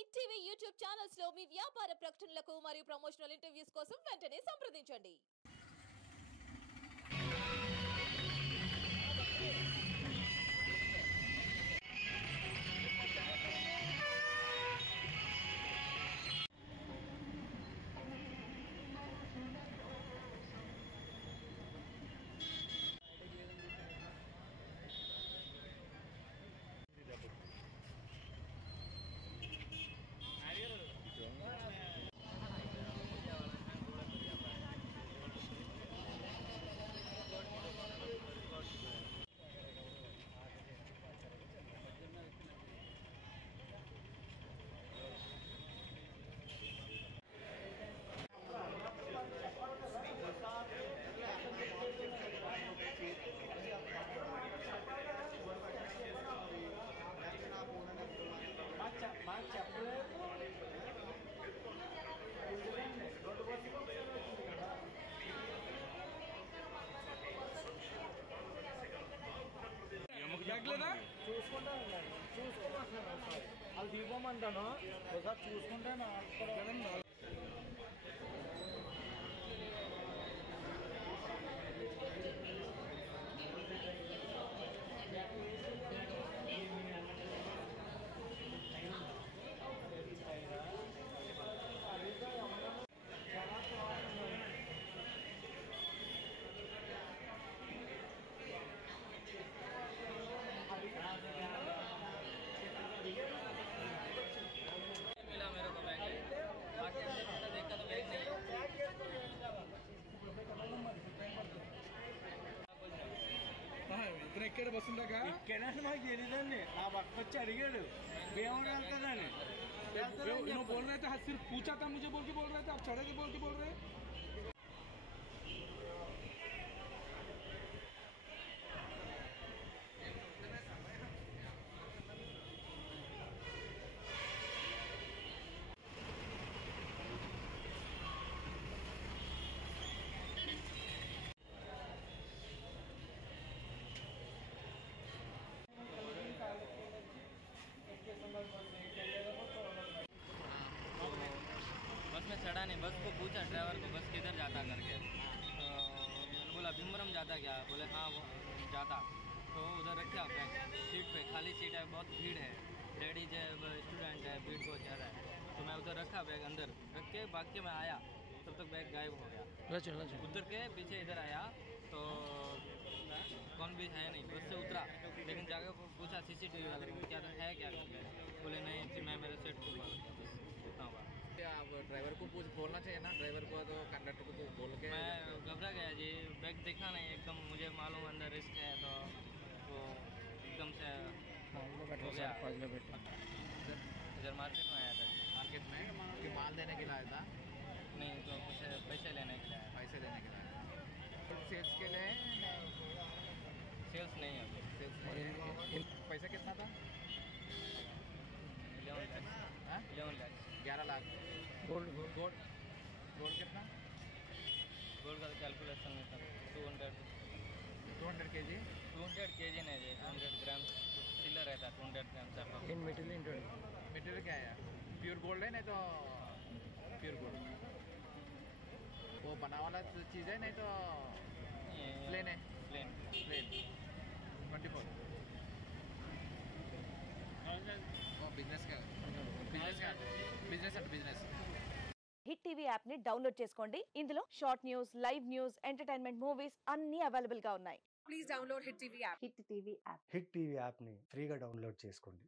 Hit TV YouTube channels లో మీ వ్యాపార ప్రకటనలకు మరియు ప్రమోషనల్ ఇంటర్వ్యూస్ కోసం వెంటనే సంప్రదించండి. అది ఇవ్వమంటాను ఒకసారి చూసుకుంటే मिला मेरे को बैग बाकी देखा तो बैग नहीं ఇతను ఎక్కడ వస్తుండగా ఇక్కడ మాకు తెలియదండి ఆ పక్క వచ్చి అడిగాడు ఏమని వెళ్తానని बोल रहे थे सिर्फ पूछा था मुझे बोल के बोल रहे थे आप चढ़े के बोल रहे बस में चढ़ा नहीं, बस को पूछा ड्राइवर को बस किधर जाता करके, तो मैंने बोला भीमरम जाता क्या, बोले हाँ वो जाता। तो उधर रखा बैग सीट पे, खाली सीट है, बहुत भीड़ है, लेडीज है, स्टूडेंट है, भीड़ बहुत ज़्यादा है। तो मैं उधर रखा बैग, अंदर रख के भाग के मैं आया, तब तक बैग गायब हो गया। उधर के पीछे इधर आया तो कौन भी है नहीं, बस से उतरा, लेकिन जाकर पूछा सीसीटीवी वाले को क्या है क्या करके, बोले नहीं मैं मेरे सेट को उतना हुआ। आप ड्राइवर को कुछ बोलना चाहिए ना, ड्राइवर को तो कंडक्टर को तो बोल के। मैं घबरा गया जी, बैग देखा नहीं एकदम, मुझे मालूम अंदर रिस्क है, तो वो एकदम से हो गया। इधर मार्केट में आया था। मार्केट में कि माल देने के लिए आया था? नहीं, तो कुछ पैसे लेने के लिए आया। पैसे देने के लिए आया। सेल्स के लिए सेल्स नहीं है अभी। सेल्स पैसा कितना था? 11 लाख। 11 लाख। गोल्ड कितना? गोल्ड का कैलकुलेशन नहीं था। 200 kg? 200 kg नहीं जी, 200 ग्राम चिल्लर रहता, 200 ग्राम से। मटेरियल क्या है? प्योर गोल्ड है नहीं तो प्योर गोल्ड वो बना वाला चीज़ है नहीं तो प्लेन है? Plain 24। Business Hit TV app ని డౌన్లోడ్ చేసుకోండి. ఇందులో short news, live news, entertainment movies అన్ని అవైలబుల్ గా ఉన్నాయి. Please download Hit TV app. Hit TV app ని ఫ్రీగా డౌన్లోడ్ చేసుకోండి.